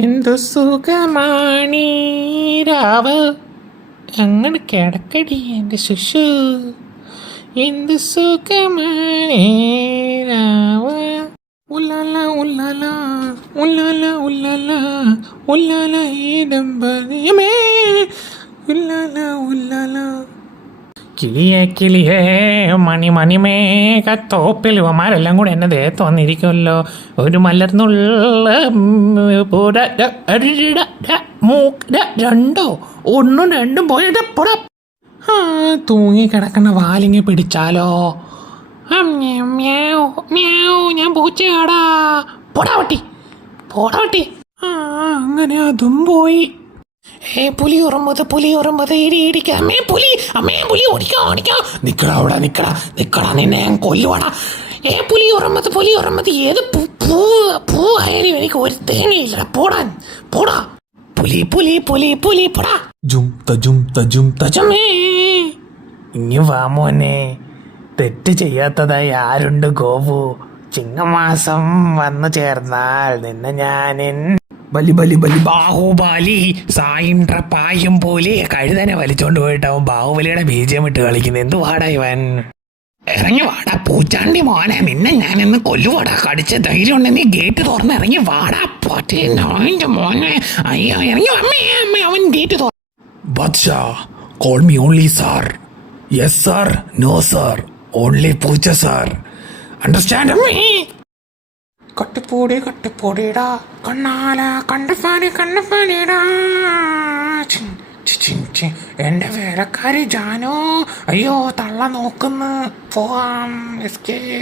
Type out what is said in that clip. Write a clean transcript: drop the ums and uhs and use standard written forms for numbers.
എന്തു സുഖമാണീ രാവ്, അങ്ങനെ കിടക്കടി എൻ്റെ ശിശു. എന്തു സുഖമാണീ രാവ്, ഉല്ലാല ഉല്ലാല ഉല്ലാല ഉല്ലാല ഉല്ലാല ഈ ദമ്പതിയമേ ഉല്ലാല ഉല്ലാല. കിളിയേ കിളിയേ മണി മണിമേഘത്തോപ്പിൽ ഇവന്മാരെല്ലാം കൂടെ എന്നെ ദേഹത്ത് വന്നിരിക്കുമല്ലോ. ഒരു മലർന്നുള്ള രണ്ടോ ഒന്നും രണ്ടും പോയത് പൊടാ. തൂങ്ങിക്കിടക്കുന്ന വാലിങ്ങി പിടിച്ചാലോ. ഞാൻ പൂച്ചയാടാ. പൊടാ പട്ടി പൊടാ പട്ടി. അങ്ങനെ അതും പോയി. പുലി ഉറുമ്പത് ഇടിക്കാം. അമ്മേ പുലി ഓടിക്കാം. നിക്കടാ അവിടെ നിക്കടാ നിന്നെ ഞാൻ കൊല്ലുവാടാ. പുലി ഉറുമ്പത് ഏത് പൂ ആയാലും എനിക്ക് ഒരു തേങ്ങയില്ലടാ. പോടാ പുലി പൊടാ. ജും തജമേ. ഇനി വാ മോനെ, തെറ്റ് ചെയ്യാത്തതായി ആരുണ്ട് ഗോപു? ചിങ്ങമാസം വന്നു ചേർന്നാൽ നിന്നെ ഞാനിൻ ബലി ബാഹുബലി സായിൻട്ര പായും പോലെ കഴുതനെ വലിച്ചോണ്ട് പോയിട്ടാവും ബാഹുബലിയുടെ ബീജം ഇട്ട് കളിക്കുന്നത്. എന്ത് വാടാ ഇവൻ? ഇറങ്ങി വാടാ പൂച്ചാണ്ടി മോനെ, നിന്നെ ഞാനിന്ന് കൊല്ലുവാടാ. കടിച്ച ധൈര്യം ഉണ്ട് നീ ഗേറ്റ് തുറന്ന് ഇറങ്ങി വാടാ പോറ്റെ മോനെ. അയ്യോ ഇറങ്ങി അമ്മേ അവൻ ഗേറ്റ് തുറ. Badshah, call me only sir. Yes sir, no sir, only പൂച്ച sir. Understand? കട്ടിപ്പൊടിടാ കണ്ണാല കണ്ടപ്പാനിടാ. എന്റെ വേലക്കാരി ജാനോ, അയ്യോ തള്ള നോക്കുന്നു. പോവാം. എസ്കേപ്പ്.